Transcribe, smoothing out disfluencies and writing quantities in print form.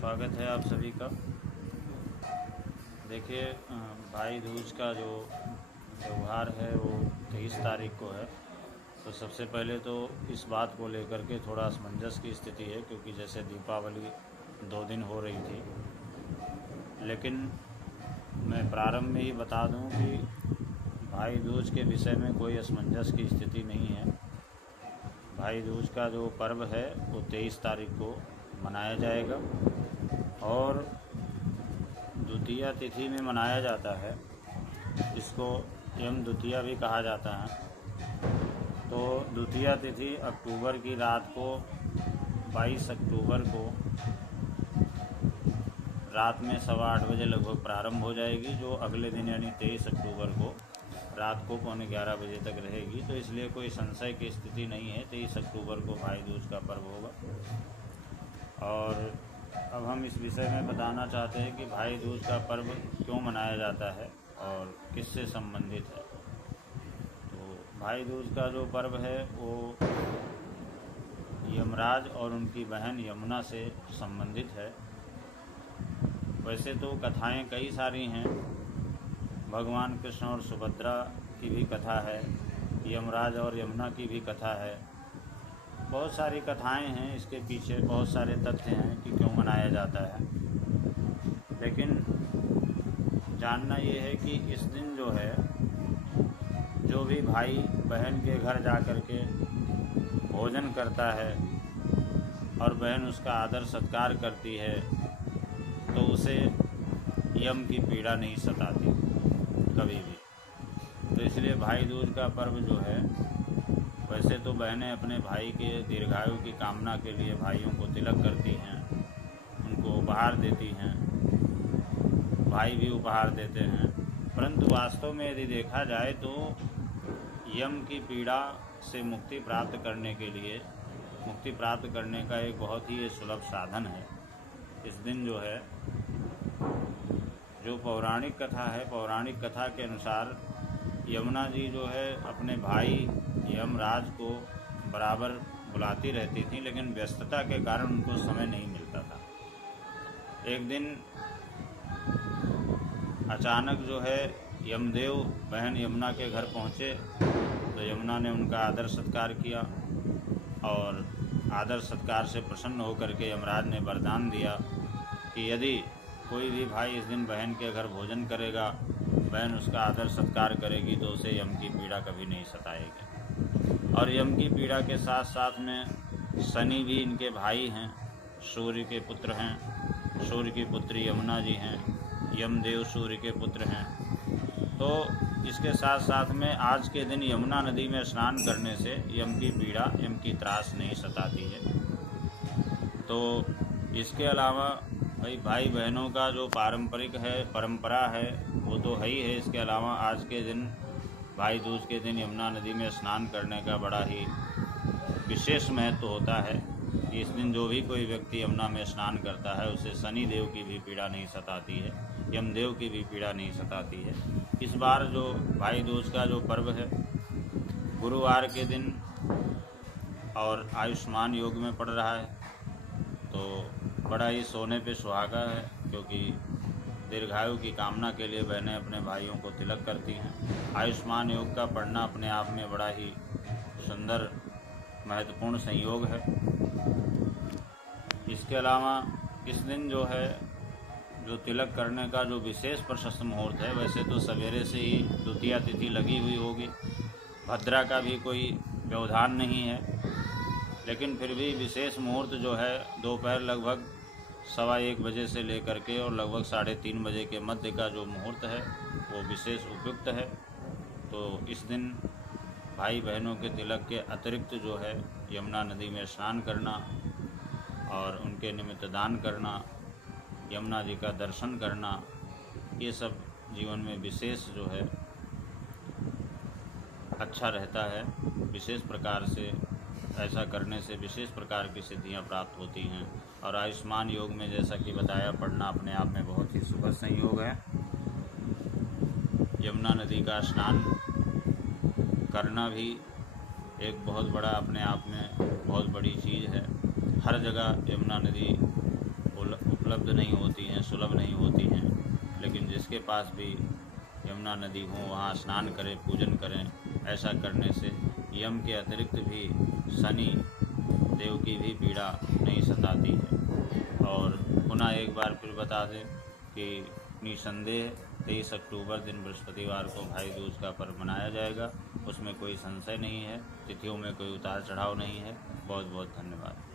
स्वागत है आप सभी का। देखिए, भाई दूज का जो त्यौहार है वो 23 तारीख को है। तो सबसे पहले तो इस बात को लेकर के थोड़ा असमंजस की स्थिति है, क्योंकि जैसे दीपावली 2 दिन हो रही थी, लेकिन मैं प्रारंभ में ही बता दूं कि भाई दूज के विषय में कोई असमंजस की स्थिति नहीं है। भाई दूज का जो पर्व है वो 23 तारीख को मनाया जाएगा और द्वितीया तिथि में मनाया जाता है। इसको यम द्वितीया भी कहा जाता है। तो द्वितीया तिथि अक्टूबर की रात को 22 अक्टूबर को रात में 8:15 बजे लगभग प्रारंभ हो जाएगी, जो अगले दिन यानी 23 अक्टूबर को रात को 11:15 बजे तक रहेगी। तो इसलिए कोई संशय की स्थिति नहीं है, 23 अक्टूबर को भाई दूज का पर्व होगा। और अब हम इस विषय में बताना चाहते हैं कि भाई दूज का पर्व क्यों मनाया जाता है और किससे संबंधित है। तो भाई दूज का जो पर्व है वो यमराज और उनकी बहन यमुना से संबंधित है। वैसे तो कथाएं कई सारी हैं, भगवान कृष्ण और सुभद्रा की भी कथा है, यमराज और यमुना की भी कथा है, बहुत सारी कथाएं हैं। इसके पीछे बहुत सारे तथ्य हैं कि क्यों मनाया जाता है। लेकिन जानना ये है कि इस दिन जो है, जो भी भाई बहन के घर जा कर के भोजन करता है और बहन उसका आदर सत्कार करती है, तो उसे यम की पीड़ा नहीं सताती कभी भी। तो इसलिए भाई दूज का पर्व जो है, वैसे तो बहनें अपने भाई के दीर्घायु की कामना के लिए भाइयों को तिलक करती हैं, उनको उपहार देती हैं, भाई भी उपहार देते हैं। परंतु वास्तव में यदि देखा जाए तो यम की पीड़ा से मुक्ति प्राप्त करने के लिए, मुक्ति प्राप्त करने का एक बहुत ही सुलभ साधन है। इस दिन जो है, जो पौराणिक कथा है, पौराणिक कथा के अनुसार यमुना जी जो है अपने भाई यमराज को बराबर बुलाती रहती थी, लेकिन व्यस्तता के कारण उनको समय नहीं मिलता था। एक दिन अचानक जो है यमदेव बहन यमुना के घर पहुँचे, तो यमुना ने उनका आदर सत्कार किया और आदर सत्कार से प्रसन्न होकर के यमराज ने वरदान दिया कि यदि कोई भी भाई इस दिन बहन के घर भोजन करेगा, बहन उसका आदर सत्कार करेगी, तो उसे यम की पीड़ा कभी नहीं सताएगी। और यम की पीड़ा के साथ साथ में शनि भी इनके भाई हैं, सूर्य के पुत्र हैं, सूर्य की पुत्री यमुना जी हैं, यमदेव सूर्य के पुत्र हैं। तो इसके साथ साथ में आज के दिन यमुना नदी में स्नान करने से यम की पीड़ा, यम की त्रास नहीं सताती है। तो इसके अलावा भाई बहनों का जो पारंपरिक है, परंपरा है, वो तो है ही है। इसके अलावा आज के दिन, भाई दूज के दिन यमुना नदी में स्नान करने का बड़ा ही विशेष महत्व होता है कि इस दिन जो भी कोई व्यक्ति यमुना में स्नान करता है, उसे शनि देव की भी पीड़ा नहीं सताती है, यमदेव की भी पीड़ा नहीं सताती है। इस बार जो भाई दूज का जो पर्व है गुरुवार के दिन और आयुष्मान योग में पड़ रहा है, तो बड़ा ही सोने पे सुहागा है, क्योंकि दीर्घायु की कामना के लिए बहनें अपने भाइयों को तिलक करती हैं। आयुष्मान योग का पढ़ना अपने आप में बड़ा ही सुंदर महत्वपूर्ण संयोग है। इसके अलावा इस दिन जो है, जो तिलक करने का जो विशेष प्रशस्त मुहूर्त है, वैसे तो सवेरे से ही द्वितीया तिथि लगी हुई होगी, भद्रा का भी कोई व्यवधान नहीं है, लेकिन फिर भी विशेष मुहूर्त जो है दोपहर लगभग 1:15 बजे से लेकर के और लगभग 3:30 बजे के मध्य का जो मुहूर्त है वो विशेष उपयुक्त है। तो इस दिन भाई बहनों के तिलक के अतिरिक्त जो है यमुना नदी में स्नान करना और उनके निमित्त दान करना, यमुना जी का दर्शन करना, ये सब जीवन में विशेष जो है अच्छा रहता है। विशेष प्रकार से ऐसा करने से विशेष प्रकार की सिद्धियां प्राप्त होती हैं। और आयुष्मान योग में जैसा कि बताया, पढ़ना अपने आप में बहुत ही शुभ संयोग है। यमुना नदी का स्नान करना भी एक बहुत बड़ा, अपने आप में बहुत बड़ी चीज़ है। हर जगह यमुना नदी उपलब्ध नहीं होती हैं, सुलभ नहीं होती हैं, लेकिन जिसके पास भी यमुना नदी हो वहाँ स्नान करें, पूजन करें। ऐसा करने से यम के अतिरिक्त भी शनि देव की भी पीड़ा नहीं सताती है। और पुनः एक बार फिर बता दें कि निसंदेह 23 अक्टूबर दिन बृहस्पतिवार को भाई दूज का पर्व मनाया जाएगा। उसमें कोई संशय नहीं है, तिथियों में कोई उतार चढ़ाव नहीं है। बहुत बहुत धन्यवाद।